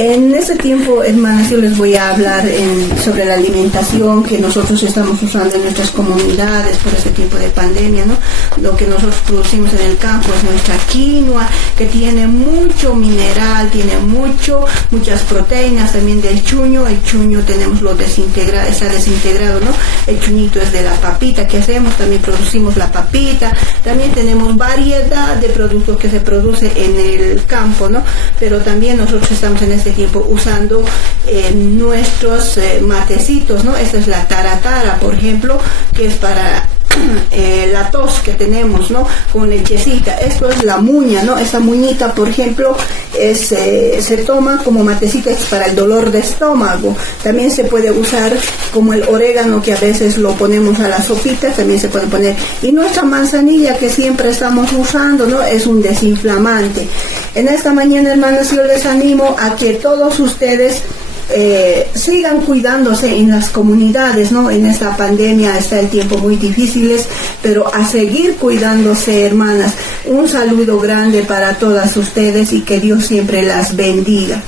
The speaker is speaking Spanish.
En este tiempo, hermanas, yo les voy a hablar sobre la alimentación que nosotros estamos usando en nuestras comunidades por este tiempo de pandemia, ¿no? Lo que nosotros producimos en el campo es nuestra quinoa, que tiene mucho mineral, tiene muchas proteínas, también del chuño. El chuño tenemos está desintegrado, ¿no? El chuñito es de la papita que hacemos, también producimos la papita, también tenemos variedad de productos que se produce en el campo, ¿no? Pero también nosotros estamos en este tiempo usando nuestros matecitos, ¿no? Esta es la taratara, por ejemplo, que es para la tos que tenemos, ¿no? Con lechecita. Esto es la muña, ¿no? Esta muñita, por ejemplo, se toma como matecita, es para el dolor de estómago. También se puede usar como el orégano, que a veces lo ponemos a la sopita, también se puede poner. Y nuestra manzanilla, que siempre estamos usando, ¿no? Es un desinflamante. En esta mañana, hermanas, yo les animo a que todos ustedes sigan cuidándose en las comunidades, ¿no? En esta pandemia está el tiempo muy difíciles, pero a seguir cuidándose, hermanas. Un saludo grande para todas ustedes y que Dios siempre las bendiga.